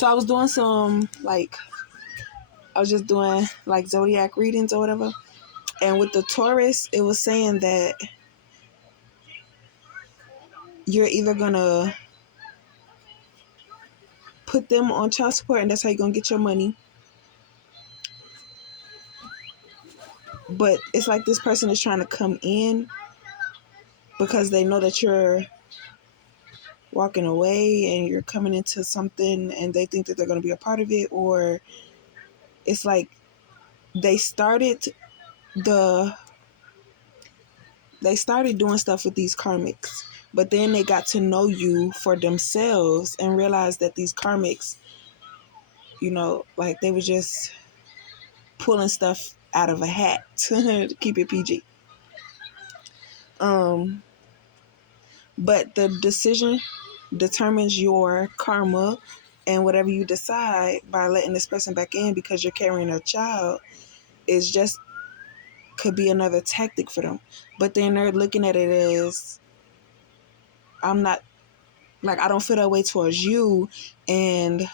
So I was doing I was just doing like zodiac readings or whatever. And with the Taurus, it was saying that you're either going to put them on child support and that's how you're going to get your money. But it's like this person is trying to come in because they know that you're walking away and you're coming into something and they think that they're going to be a part of it. Or it's like they started doing stuff with these karmics, but then they got to know you for themselves and realized that these karmics, like they were just pulling stuff out of a hat to keep it PG. But the decision determines your karma, and whatever you decide by letting this person back in because you're carrying a child is just could be another tactic for them. But then they're looking at it as, I don't feel that way towards you, and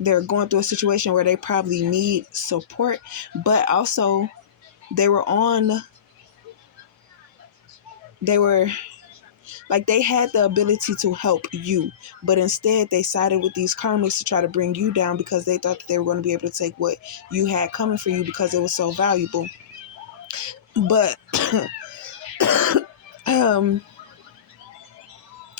they're going through a situation where they probably need support, but also they had the ability to help you, but instead they sided with these karmics to try to bring you down because they thought that they were going to be able to take what you had coming for you because it was so valuable. But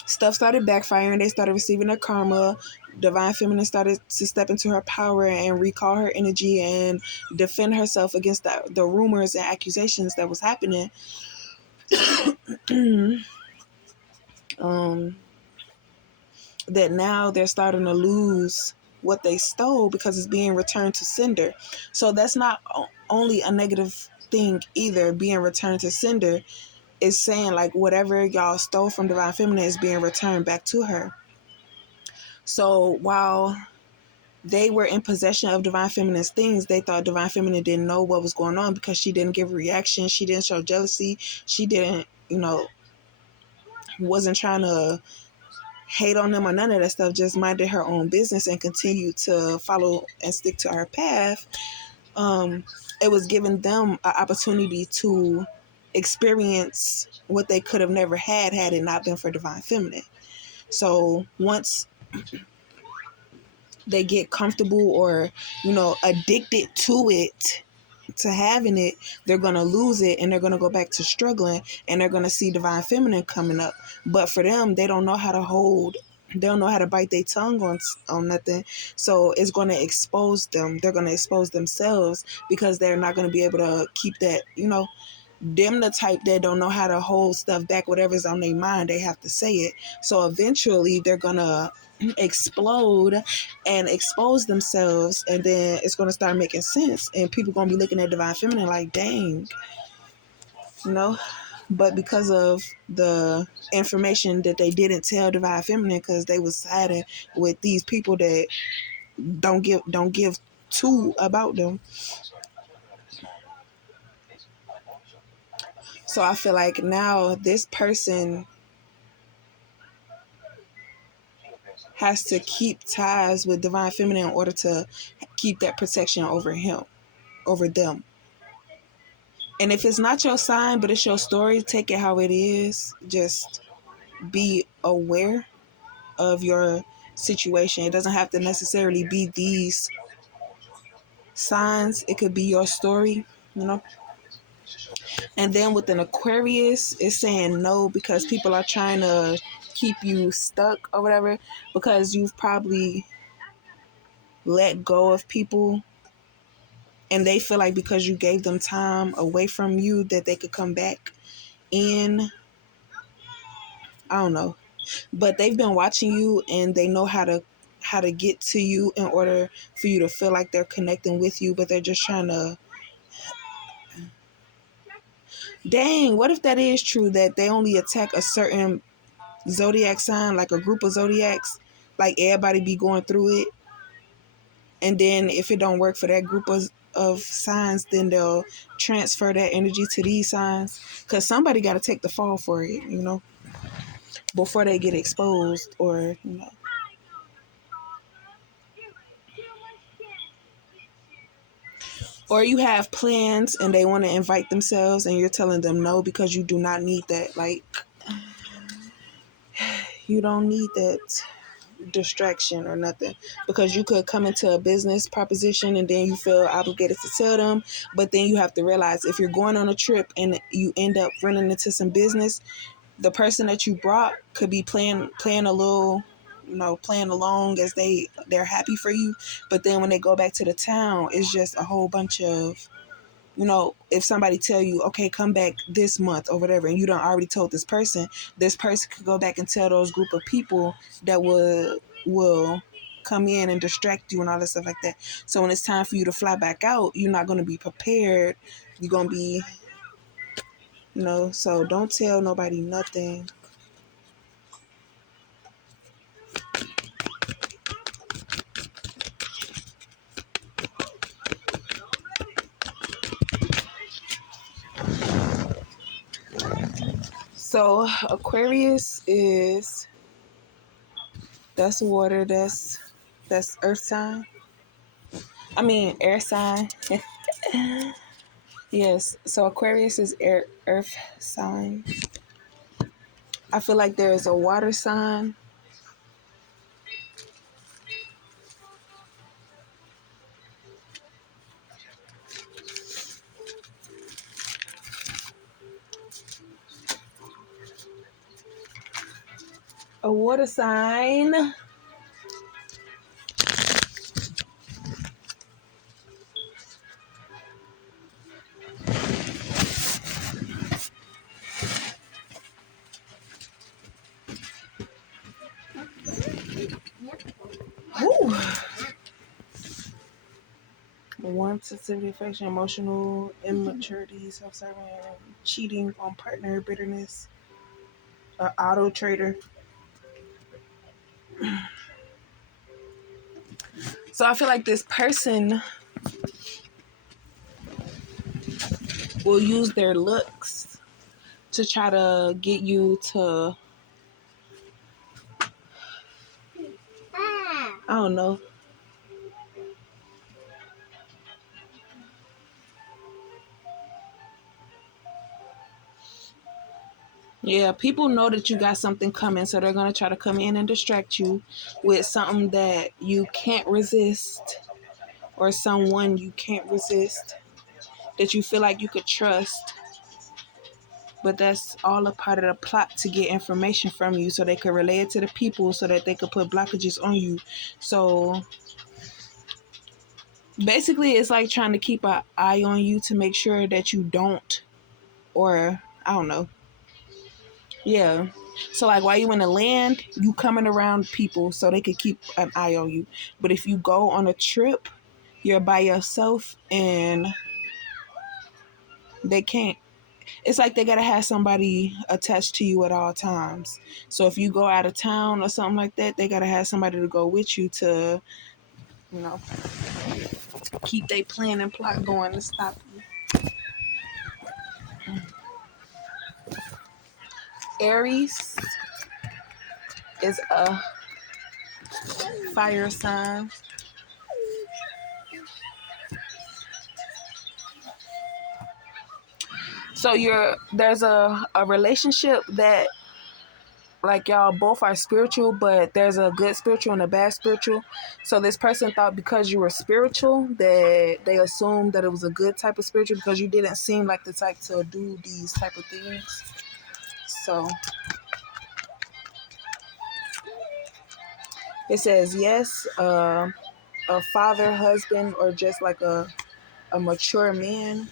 stuff started backfiring. They started receiving their karma. Divine Feminine started to step into her power and recall her energy and defend herself against the rumors and accusations that was happening. That now they're starting to lose what they stole because it's being returned to sender. So that's not only a negative thing either. Being returned to sender is saying like whatever y'all stole from Divine Feminine is being returned back to her. So while they were in possession of Divine Feminine's things, they thought Divine Feminine didn't know what was going on because she didn't give a reaction. She didn't show jealousy. She didn't, wasn't trying to hate on them or none of that stuff, just minded her own business and continued to follow and stick to her path. It was giving them an opportunity to experience what they could have never had it not been for Divine Feminine. So once they get comfortable or, addicted to it, to having it, they're going to lose it and they're going to go back to struggling and they're going to see Divine Feminine coming up. But for them, they don't know how to bite their tongue on nothing. So it's going to expose them. They're going to expose themselves because they're not going to be able to keep that, them the type that don't know how to hold stuff back. Whatever's on their mind, they have to say it. So eventually they're going to explode and expose themselves, and then it's going to start making sense and people going to be looking at Divine Feminine like, dang, but because of the information that they didn't tell Divine Feminine because they was siding with these people that don't give two about them. So I feel like now this person has to keep ties with Divine Feminine in order to keep that protection over them. And if it's not your sign, but it's your story, take it how it is. Just be aware of your situation. It doesn't have to necessarily be these signs. It could be your story, And then with an Aquarius, it's saying no because people are trying to keep you stuck or whatever because you've probably let go of people and they feel like because you gave them time away from you that they could come back in. I don't know. But they've been watching you and they know how to get to you in order for you to feel like they're connecting with you, but they're just trying to... Dang, what if that is true, that they only attack a certain zodiac sign, like a group of zodiacs, like everybody be going through it, and then if it don't work for that group of signs, then they'll transfer that energy to these signs, because somebody got to take the fall for it, before they get exposed, or or you have plans and they want to invite themselves and you're telling them no because you do not need that. Like, you don't need that distraction or nothing, because you could come into a business proposition and then you feel obligated to tell them, but then you have to realize if you're going on a trip and you end up running into some business, the person that you brought could be playing a little, playing along as they're happy for you, but then when they go back to the town, it's just a whole bunch of, if somebody tell you, okay, come back this month or whatever, and you done already told this person could go back and tell those group of people that will come in and distract you and all that stuff like that. So when it's time for you to fly back out, you're not going to be prepared. You're going to be, so don't tell nobody nothing. So Aquarius that's water, that's earth sign. I mean air sign. Yes. So Aquarius is earth sign. I feel like there is a water sign. A water sign. Woo. One, sensitivity, affection, emotional immaturity, self-serving, cheating on partner, bitterness, auto trader. So I feel like this person will use their looks to try to get you to, I don't know. Yeah, people know that you got something coming, so they're going to try to come in and distract you with something that you can't resist, or someone you can't resist that you feel like you could trust. But that's all a part of the plot to get information from you so they could relay it to the people so that they could put blockages on you. So basically, it's like trying to keep an eye on you to make sure that you don't, or I don't know. Yeah. So like while you in the land, you coming around people so they could keep an eye on you. But if you go on a trip, you're by yourself and they can't. It's like they gotta have somebody attached to you at all times. So if you go out of town or something like that, they gotta have somebody to go with you to, you know, keep their plan and plot going to stop you. Aries is a fire sign. So there's a relationship that like y'all both are spiritual, but there's a good spiritual and a bad spiritual. So this person thought because you were spiritual that they assumed that it was a good type of spiritual because you didn't seem like the type to do these type of things. So it says yes, a father, husband, or just like a mature man.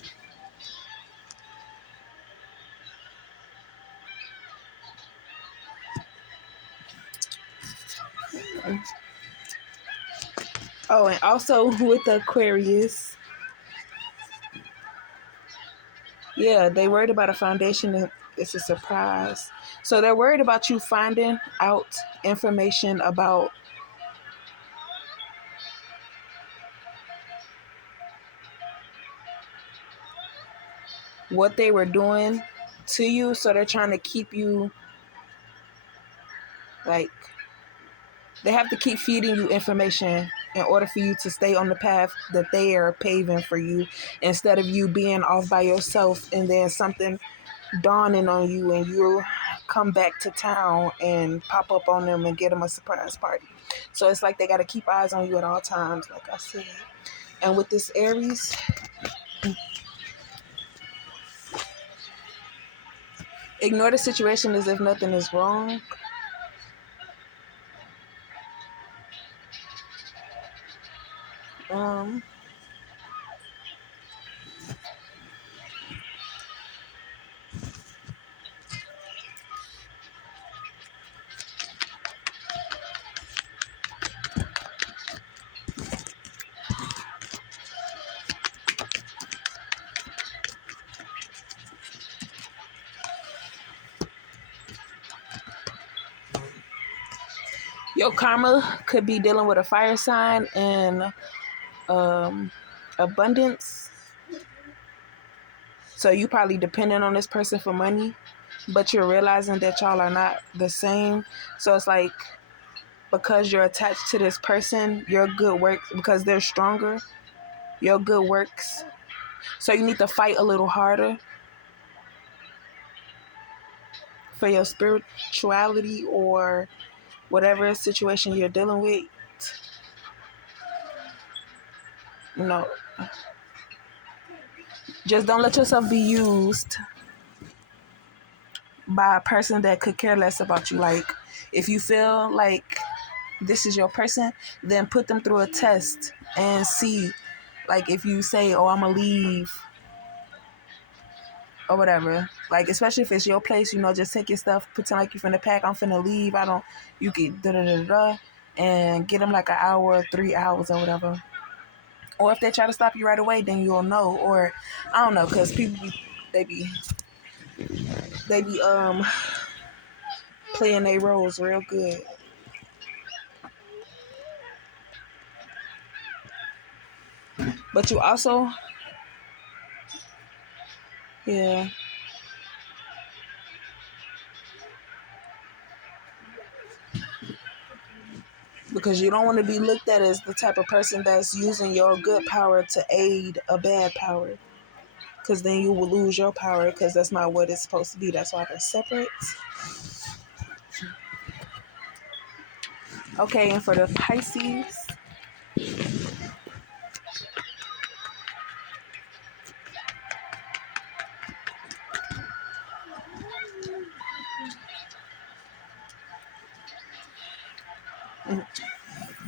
Oh, and also with the Aquarius, yeah, they worried about a foundation that it's a surprise. So they're worried about you finding out information about what they were doing to you. So they're trying to keep you Like, they have to keep feeding you information in order for you to stay on the path that they are paving for you, instead of you being off by yourself and then something dawning on you and you come back to town and pop up on them and get them a surprise party. So it's like they got to keep eyes on you at all times, like I said. And with this Aries, ignore the situation as if nothing is wrong. Um, your karma could be dealing with a fire sign and abundance. So you probably dependent on this person for money, but you're realizing that y'all are not the same. So it's like, because you're attached to this person, your good works, because they're stronger, your good works. So you need to fight a little harder for your spirituality or whatever situation you're dealing with. You know, just don't let yourself be used by a person that could care less about you. Like, if you feel like this is your person, then put them through a test and see. Like, if you say, oh, I'm gonna leave or whatever, like, especially if it's your place, just take your stuff, pretend like you're finna pack, I'm finna leave, you get da-da-da-da, and get them like an hour or 3 hours or whatever. Or if they try to stop you right away, then you'll know. Or I don't know, because people they be playing their roles real good. But you also, yeah, because you don't want to be looked at as the type of person that's using your good power to aid a bad power, because then you will lose your power, because that's not what it's supposed to be. That's why they're separate. Okay, and for the Pisces,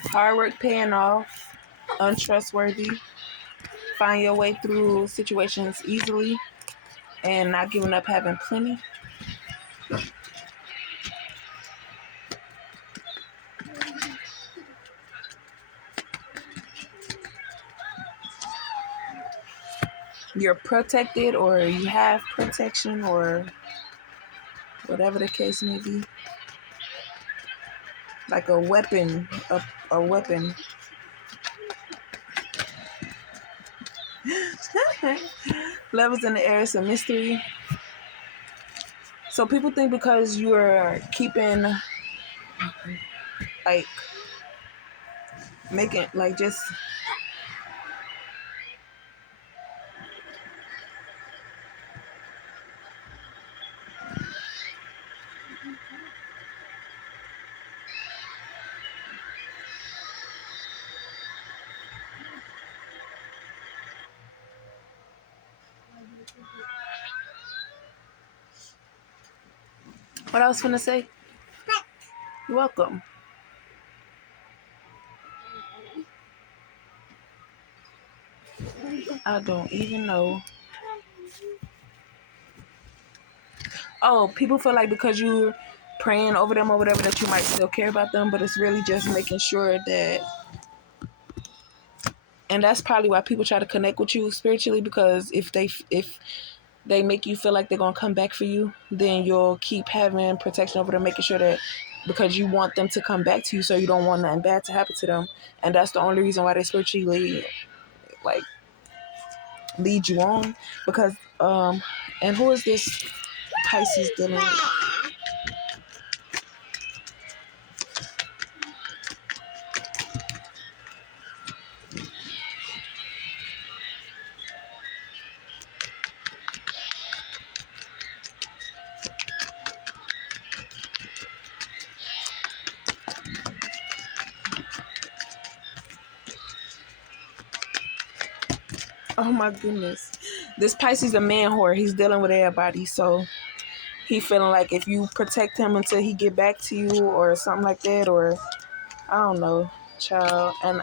hard work paying off, untrustworthy, find your way through situations easily, and not giving up having plenty. You're protected, or you have protection, or whatever the case may be. Like a weapon, a weapon. Levels in the air is a mystery. So people think because you're keeping, like, making, like, just, what I was gonna say? You're welcome. I don't even know. Oh, people feel like because you're praying over them or whatever that you might still care about them, but it's really just making sure that, and that's probably why people try to connect with you spiritually, because if they make you feel like they're gonna come back for you, then you'll keep having protection over them, making sure that, because you want them to come back to you, so you don't want nothing bad to happen to them, and that's the only reason why they spiritually, like, lead you on. Because and who is this Pisces dealing with? Oh my goodness. This Pisces a man whore. He's dealing with everybody. So he feeling like if you protect him until he get back to you or something like that, or I don't know, child. And